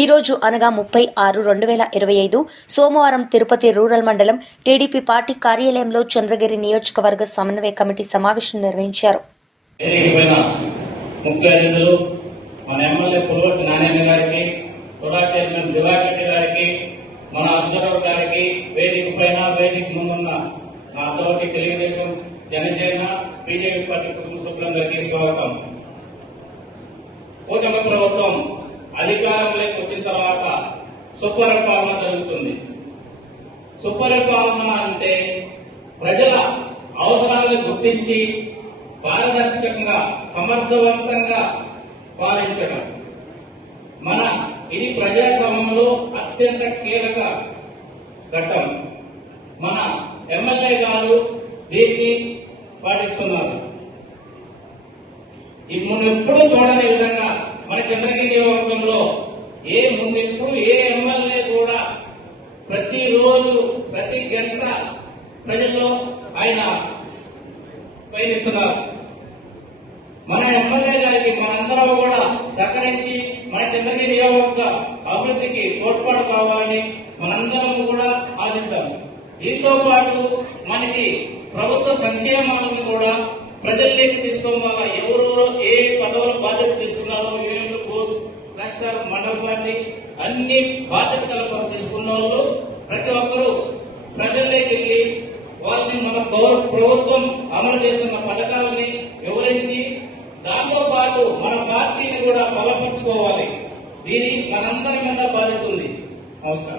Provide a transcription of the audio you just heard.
ఈ రోజు అనగా 30/6/2025 సోమవారం తిరుపతి రూరల్ మండలం టీడీపీ పార్టీ కార్యాలయంలో చంద్రగిరి నియోజకవర్గ సమన్వయ కమిటీ సమావేశం నిర్వహించారు. మన ఎమ్మెల్యే పులివర్తి నారాయణ గారికి, తొడా చైర్మన్ దివాకర్ గారికి, మన అబ్జర్వర్ గారికి, వేదిక పైన వేదిక ముందున్న మా అంతవరకు తెలుగుదేశం, జనసేన, బీజేపీ పార్టీ కుటుంబ సభ్యులందరికీ స్వాగతం. కూటమి ప్రభుత్వం అధికారంలోకి వచ్చిన తర్వాత సుపరిపాలన జరుగుతుంది. సుపరిపాలన అంటే ప్రజల అవసరాలను గుర్తించి పారదర్శకంగా సమర్థవంతంగా పాలించడం. ఇది ప్రజాస్వామ్యంలో అత్యంత కీలక ఘట్టం. మన ఎమ్మెల్యే గారు దీన్ని పాటిస్తున్నారు. ఎప్పుడూ చూడని విధంగా మన చంద్రగిరి నియోజకవర్గంలో ముందెప్పుడు ఏ ఎమ్మెల్యే కూడా ప్రతిరోజు ప్రతి గంట ప్రజల్లో ఆయన పయనిస్తున్నారు. మన ఎమ్మెల్యే గారికి మనందరం కూడా సహకరించి మన చంద్రగిరి నియోజకవర్గ అభివృద్ధికి తోడ్పాటు కావాలని మనందరం కూడా ఆశిద్దాం. దీంతో పాటు మనకి ప్రభుత్వ సంక్షేమాలను కూడా ప్రజల్లోకి తీసుకోవడం వల్ల ఎవరెవరో ఏ పదవుల బాధ్యత తీసుకున్నారో యూనియన్లు, రాష్ట్రాలు, మండల పార్టీ అన్ని బాధ్యతలు తీసుకున్న వాళ్ళు ప్రతి ఒక్కరూ ప్రజల్లోకి వెళ్లి వాళ్ళని మన ప్రభుత్వం అమలు చేస్తున్న పథకాలని వివరించి దాంతో పాటు మన పార్టీని కూడా బలపరుచుకోవాలి. దీని మనందరి మీద బాధ్యత ఉంది. నమస్కారం.